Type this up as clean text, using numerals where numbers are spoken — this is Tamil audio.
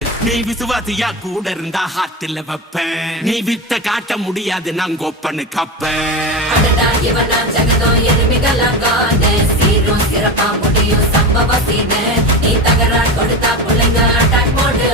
நீ விசுவாசியா கூட இருந்தா ஹார்ட்ல வைப்பேன். நீ வித்த காட்ட முடியாது நான் கொப்பனு கப்பேன். சிறப்பா முடியும் சம்பவ சீனு. நீ தகராறு கொடுத்தா பிள்ளைங்க அட்டாக் மோடு